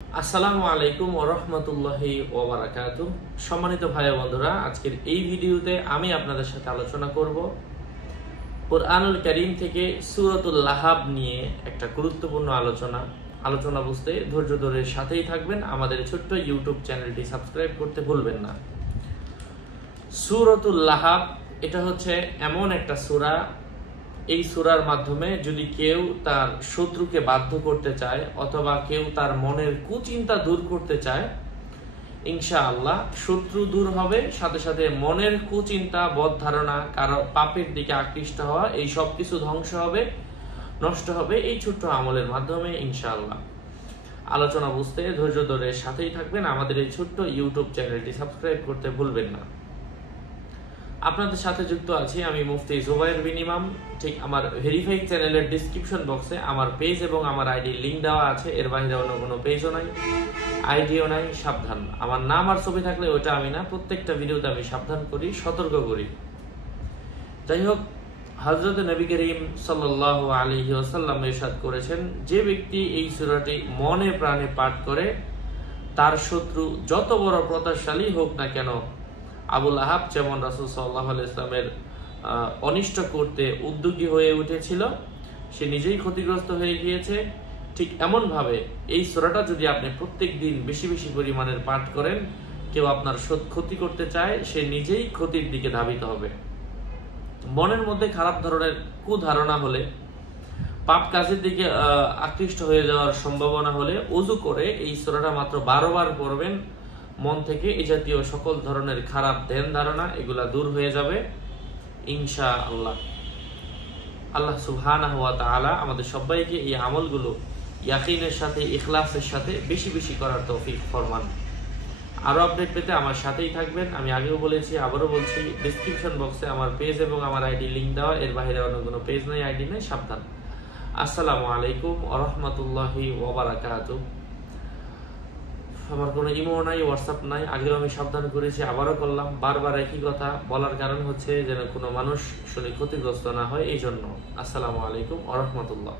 আসসালামু আলাইকুম ওয়া রাহমাতুল্লাহি ওয়া বারাকাতুহু। সম্মানিত ভাই ও বন্ধুরা, আজকের এই ভিডিওতে আমি আপনাদের সাথে আলোচনা করব কুরআনুল কারীম থেকে সূরাতুল লাহাব নিয়ে একটা গুরুত্বপূর্ণ আলোচনা বুঝতে ধৈর্য ধরে সাথেই থাকবেন। আমাদের ছোট্ট ইউটিউব চ্যানেলটি সাবস্ক্রাইব করতে ভুলবেন না। সূরাতুল লাহাব এটা হচ্ছে এমন একটা সূরা, এই সূরার মাধ্যমে যদি কেউ তার শত্রুকে বাধ্য করতে চায় অথবা কেউ তার মনের কুচিন্তা দূর করতে চায়, ইনশাআল্লাহ শত্রু দূর হবে, সাথে সাথে মনের কুচিন্তা, বদ ধারণা, কারো পাপের দিকে আকৃষ্ট হওয়া, এই সব কিছু ধ্বংস হবে, নষ্ট হবে এই ছোট্ট আমলের মাধ্যমে ইনশাআল্লাহ। আলোচনা বুঝতে ধৈর্য ধরে সাথেই থাকবেন। আমাদের এই ছোট্ট ইউটিউব চ্যানেলটি সাবস্ক্রাইব করতে ভুলবেন না। আপনাদের সাথে যুক্ত আছি আমি মুফতি জুবায়ের বিন ইমাম। ঠিক আমার ভেরিফাইড চ্যানেলের ডেসক্রিপশন বক্সে আমার পেজ এবং আমার আইডি লিংক দেওয়া আছে। এর বাইরে অন্য কোনো পেজও নাই, আইডিও নাই। সাবধান, আমার নাম আর ছবি থাকলে ওটা আমি না, প্রত্যেকটা ভিডিওতে আমি সাবধান করি, সতর্ক করি। যাই হোক, হযরত নবী করিম সাল্লাল্লাহু আলাইহি ওয়াসাল্লাম ইরশাদ করেছেন, যে ব্যক্তি এই সূরাটি মনে প্রাণে পাঠ করে, তার শত্রু যত বড় প্রতাপশালী হোক না কেন, আবুল আহাব যেমন রাসূল সাল্লাল্লাহু আলাইহি ওয়াসাল্লামের অনিষ্ট করতে উদ্যোগী হয়ে উঠেছিল, সে নিজেই ক্ষতিগ্রস্ত হয়ে গিয়েছে। ঠিক এমন ভাবে এই সূরাটা যদি আপনি প্রত্যেক দিন বেশি বেশি পরিমাণের পাঠ করেন, কেউ আপনার ক্ষতি করতে চায়, সে নিজেই ক্ষতির দিকে ধাবিত হবে। মনের মধ্যে খারাপ ধরনের কুধারণা হলে, পাপ কাজের দিকে আকৃষ্ট হয়ে যাওয়ার সম্ভাবনা হলে, ওযু করে এই সূরাটা মাত্র 12 বার পড়বেন। মন থেকে এই জাতীয় সকল ধরনের খারাপ ধ্যান ধারণা এগুলা দূর হয়ে যাবে ইনশাআল্লাহ। আল্লাহ সুবহানাহু ওয়া তাআলা আমাদের সবাইকে এই আমলগুলো ইয়াকিনের সাথে, ইখলাসের সাথে বেশি বেশি করার তৌফিক ফরমান। আরো আপডেট পেতে আমার সাথেই থাকবেন। আমি আগেও বলেছি, আবারও বলছি, ডেসক্রিপশন বক্সে আমার পেজ এবং আমার আইডি লিংক দেওয়া, এর বাইরে অন্য কোনো পেজ নেই, আইডি নেই। সাবধান। আসসালামু আলাইকুম ওয়া রাহমাতুল্লাহি ওয়া বারাকাতুহু। আমার কোনো ইমো নাই, হোয়াটসঅ্যাপ নাই। আগেও আমি সাবধান করেছি, আবারও করলাম। বারবার একই কথা বলার কারণ হচ্ছে যেন কোনো মানুষ শুনে ক্ষতিগ্রস্ত না হয়, এই জন্য। আসসালামু আলাইকুম ওয়া রাহমাতুল্লাহ।